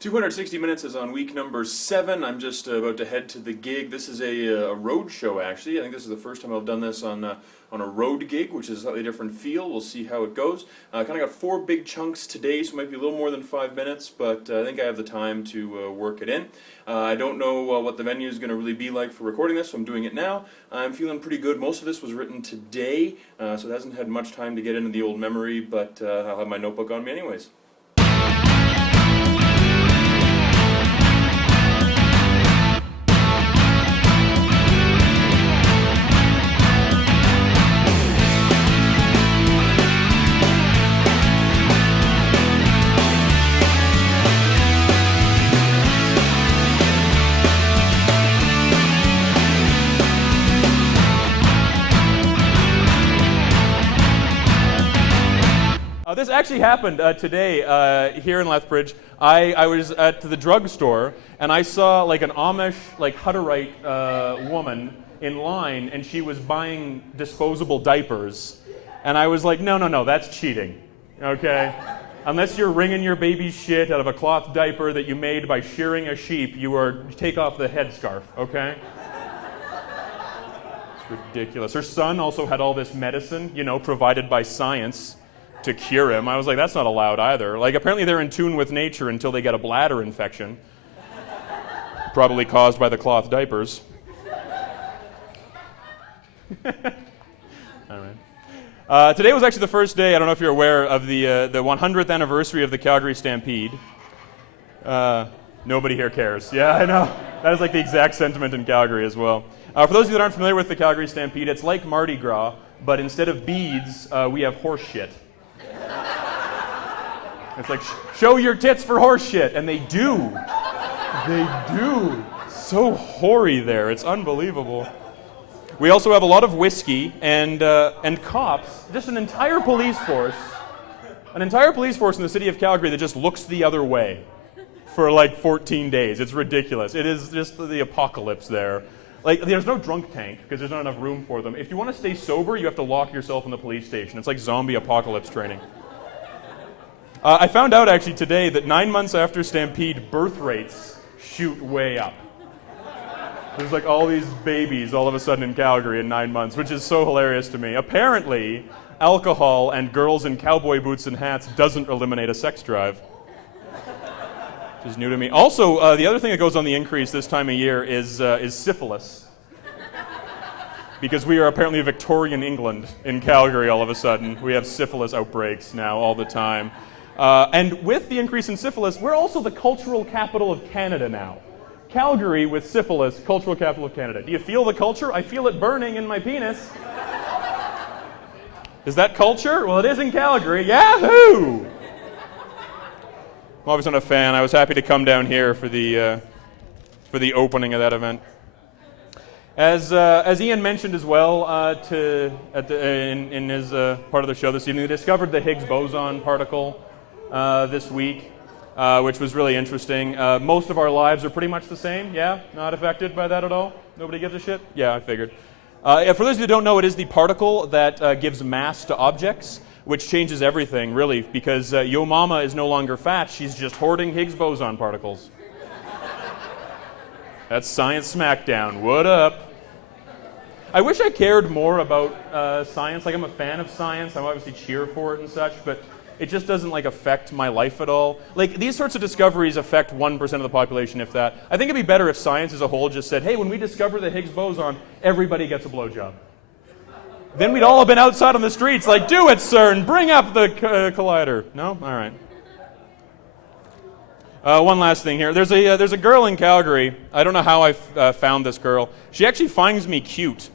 260 Minutes is on week number 7. I'm just about to head to the gig. This is a road show, actually. I think this is the first time I've done this on a road gig, which is a slightly different feel. We'll see how it goes. Kind of got 4 big chunks today, so it might be a little more than 5 minutes, but I think I have the time to work it in. I don't know what the venue is going to really be like for recording this, so I'm doing it now. I'm feeling pretty good. Most of this was written today, so it hasn't had much time to get into the old memory, but I'll have my notebook on me anyways. This actually happened today here in Lethbridge. I was at the drugstore and I saw like an Amish, like Hutterite woman in line, and she was buying disposable diapers. And I was like, no, that's cheating, okay? Unless you're wringing your baby's shit out of a cloth diaper that you made by shearing a sheep, you take off the headscarf, okay? It's ridiculous. Her son also had all this medicine, provided by science to cure him. I was like, that's not allowed either. Like, apparently they're in tune with nature until they get a bladder infection, probably caused by the cloth diapers. All right. Today was actually the first day, I don't know if you're aware, of the 100th anniversary of the Calgary Stampede. Nobody here cares. Yeah, I know. That is like the exact sentiment in Calgary as well. For those of you that aren't familiar with the Calgary Stampede, it's like Mardi Gras, but instead of beads, we have horse shit. It's like, show your tits for horse shit, and they do. They do. So hoary there. It's unbelievable. We also have a lot of whiskey and cops, just an entire police force in the city of Calgary that just looks the other way for like 14 days. It's ridiculous. It is just the apocalypse there. Like, there's no drunk tank because there's not enough room for them. If you want to stay sober, you have to lock yourself in the police station. It's like zombie apocalypse training. I found out actually today that 9 months after Stampede, birth rates shoot way up. There's like all these babies all of a sudden in Calgary in 9 months, which is so hilarious to me. Apparently, alcohol and girls in cowboy boots and hats doesn't eliminate a sex drive. Which is new to me. Also, the other thing that goes on the increase this time of year is syphilis. Because we are apparently Victorian England in Calgary all of a sudden. We have syphilis outbreaks now all the time. And with the increase in syphilis, we're also the cultural capital of Canada now. Calgary with syphilis, cultural capital of Canada. Do you feel the culture? I feel it burning in my penis. Is that culture? Well, it is in Calgary. Yahoo! I'm obviously not a fan. I was happy to come down here for the opening of that event. As Ian mentioned as well in his part of the show this evening, they discovered the Higgs boson particle this week, which was really interesting. Most of our lives are pretty much the same. Yeah? Not affected by that at all? Nobody gives a shit? Yeah, I figured. For those of you who don't know, it is the particle that gives mass to objects, which changes everything, really, because Yo Mama is no longer fat. She's just hoarding Higgs boson particles. That's Science Smackdown. What up? I wish I cared more about science. Like, I'm a fan of science. I obviously cheer for it and such, but it just doesn't like affect my life at all. Like, these sorts of discoveries affect 1% of the population, if that. I think it'd be better if science as a whole just said, hey, when we discover the Higgs boson, everybody gets a blowjob. Then we'd all have been outside on the streets like, do it, CERN, bring up the collider. No? All right. One last thing here. There's a girl in Calgary. I don't know how I found this girl. She actually finds me cute,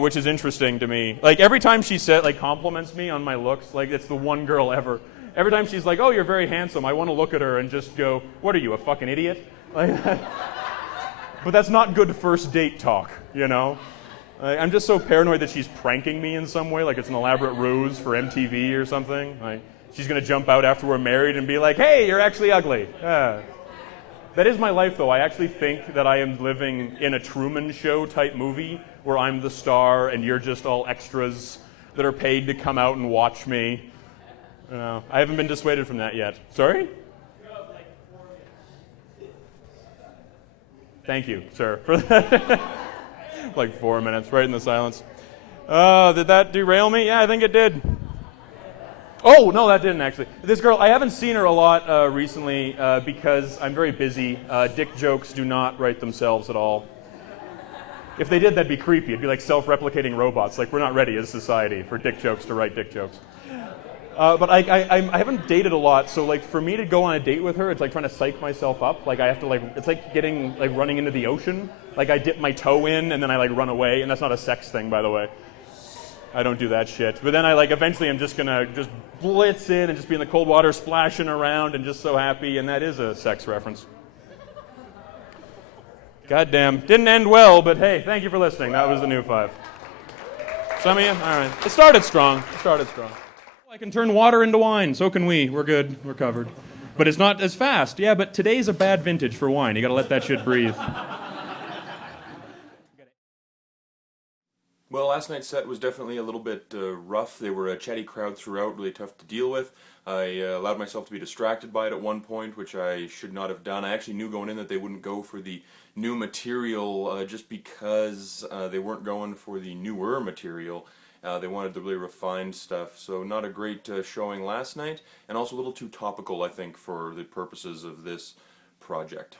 which is interesting to me. Like, every time she compliments me on my looks, like, it's the one girl ever. Every time she's like, oh, you're very handsome, I want to look at her and just go, what are you, a fucking idiot? Like, but that's not good first date talk, I'm just so paranoid that she's pranking me in some way, like it's an elaborate ruse for MTV or something. Like, she's going to jump out after we're married and be like, hey, you're actually ugly. That is my life, though. I actually think that I am living in a Truman Show type movie where I'm the star and you're just all extras that are paid to come out and watch me. I haven't been dissuaded from that yet. Sorry? Thank you, sir, for that. Like 4 minutes, right in the silence. Did that derail me? Yeah, I think it did. Oh, no, that didn't actually. This girl, I haven't seen her a lot recently because I'm very busy. Dick jokes do not write themselves at all. If they did, that'd be creepy. It'd be like self-replicating robots. Like, we're not ready as a society for dick jokes to write dick jokes. But I haven't dated a lot, so like for me to go on a date with her, it's like trying to psych myself up. Like I have to it's like running into the ocean. Like I dip my toe in and then I run away, and that's not a sex thing, by the way. I don't do that shit. But then eventually I'm just gonna blitz in and just be in the cold water splashing around and just so happy, and that is a sex reference. Goddamn. Didn't end well, but hey, thank you for listening. That was the new 5. Some of you? All right. It started strong. I can turn water into wine. So can we. We're good. We're covered. But it's not as fast. Yeah, but today's a bad vintage for wine. You got to let that shit breathe. Well, last night's set was definitely a little bit rough. They were a chatty crowd throughout, really tough to deal with. I allowed myself to be distracted by it at one point, which I should not have done. I actually knew going in that they wouldn't go for the new material just because they weren't going for the newer material. They wanted the really refined stuff, so not a great showing last night, and also a little too topical, I think, for the purposes of this project.